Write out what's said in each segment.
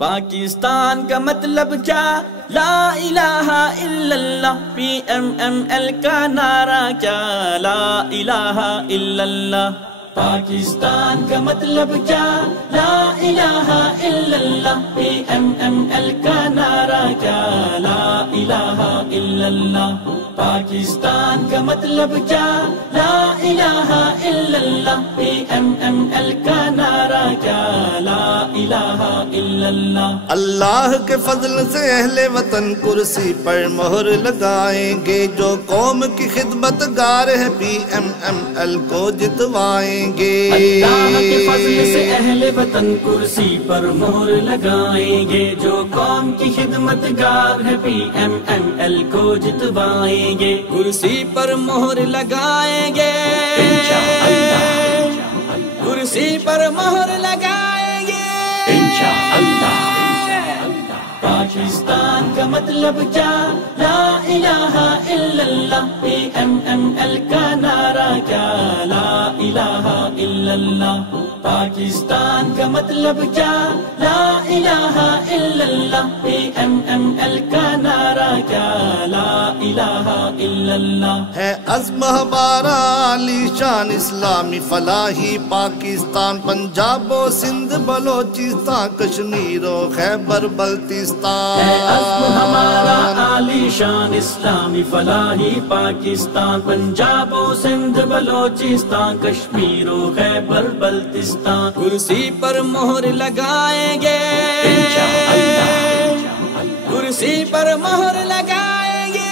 پاکستان کا مطلب کیا؟ لا الہ الا اللہ. PMML کا نعرہ کیا؟ لا الہ الا اللہ. پاکستان کا مطلب کیا؟ لا الہ الا اللہ. PMML کا نعرہ کیا؟ لا الہ الا اللہ. پاکستان کا مطلب کیا؟ لا الہ الا اللہ. PMML کا نعرہ کیا؟ لا الہ الا اللہ. اللہ کے فضل سے اہل وطن کرسی پر مہر لگائیں گے. جو قوم کی خدمت گار ہے PMML کو جتوائیں گے. اللہ کے فضل سے اہل وطن کرسی پر مہر لگائیں گے. جو قوم کی خدمت گار ہے PMML کو جتوائیں گے. کرسی پر مہر لگائیں گے. کرسی پر مہر لگائیں گے. پاکستان کا مطلب کیا؟ لا الہ الا اللہ. PMML کا نعرہ کیا؟ لا الہ الا اللہ. پاکستان کا مطلب کیا؟ لا الہ الا اللہ. PMML کا نعرہ کیا؟ لا الہ الا اللہ. ہے عزم ہمارا عالی شان اسلامی فلاحی پاکستان. پنجاب و سندھ بلوچستان کشمیر و خیبر بلتستان. ہے عزم ہمارا عالی شان اسلامی فلاحی پاکستان. پنجاب و سندھ بلوچستان کشمیر و خیبر بلتستان. کرسی پر مہر لگائیں گے. کرسی پر مہر لگائیں گے.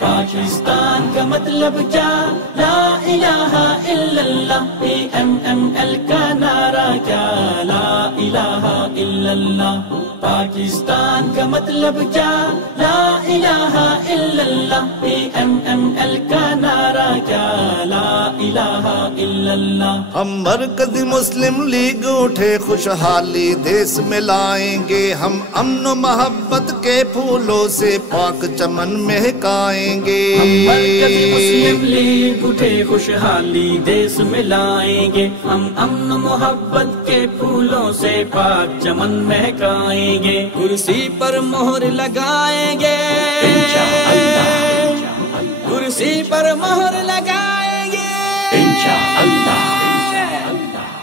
پاکستان کا مطلب کیا؟ لا الہ الا اللہ. PMML کا نعرہ کیا؟ لا الہ الا اللہ. پاکستان کا مطلب کیا؟ لا الہ الا اللہ. PMML کا نعرہ کیا؟ لا الہ الا اللہ. ہم مرکزی مسلم لیگ اٹھے خوشحالی دیس میں لائیں گے. ہم امن و محبت کے پھولوں سے پاک چمن مہکائیں گے. ہم مرکزی مسلم لیگ اٹھے خوشحالی دیس میں لائیں گے. ہم امن و محبت کے پھولوں سے پاک چمن مہکائیں گے. کرسی پر مہر لگائیں گے. کرسی پر مہر لگائیں گے.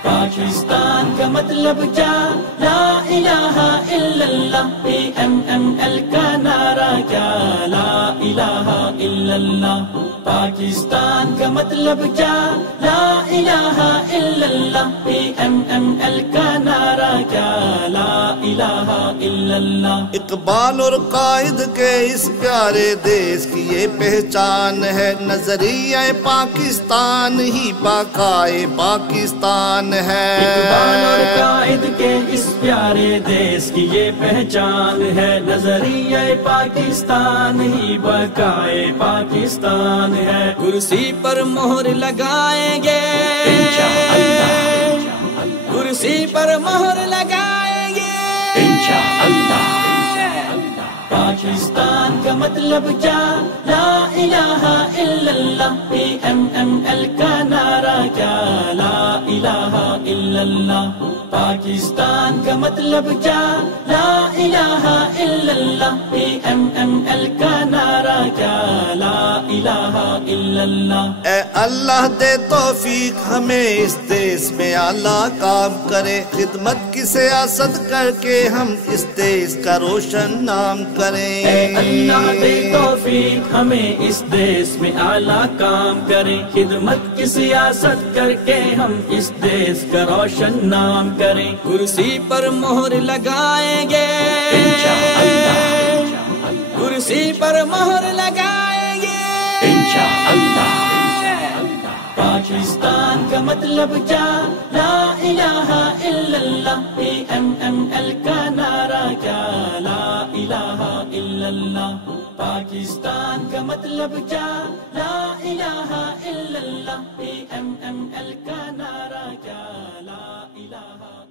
پاکستان کا مطلب کیا؟ لا الہ الا اللہ. PMML کا نعرہ کیا؟ لا الہ الا اللہ. پاکستان کا مطلب کیا؟ لا الہ الا اللہ. PMML کا نعرہ کیا؟ لا الہ الا اللہ. اقبال اور قائد کے اس پیارے دیس کی یہ پہچان ہے. نظریہ پاکستان ہی پاکائے پاکستان ہے. اقبال اور قائد کے اس پیارے دیس کی یہ پہچان ہے. نظریہ پاکستان ہی بقائے پاکستان ہے. کرسی پر مہر لگائیں گے. کرسی پر مہر لگائیں گے. پاکستان کا مطلب کیا؟ لا الہ الا اللہ. PMML کا نعرہ کیا؟ لا الہ الا اللہ. پاکستان کا مطلب کیا؟ لا الہ الا اللہ. PMML کا نعرہ کیا؟ لا الہ الا اللہ. اے اللہ دے توفیق ہمیں اس دیس میں اعلیٰ کام کرے. خدمت کی سیاست کر کے ہم اس دیس کا روشن نام کریں. اے اللہ دے توفیق ہمیں اس دیس میں اعلیٰ کام کریں. خدمت کی سیاست کر کے ہم اس دیس کا روشن نام کریں. کرسی پر مہر لگائیں گے. کرسی پر مہر لگائیں گے. پاکستان کا مطلب کیا؟ لا الہ الا اللہ. PMML کا نعرہ کیا؟ لا الہ الا اللہ. پاکستان کا مطلب کیا؟ لا الہ الا اللہ. PMML کا نعرہ کیا؟ لا الہ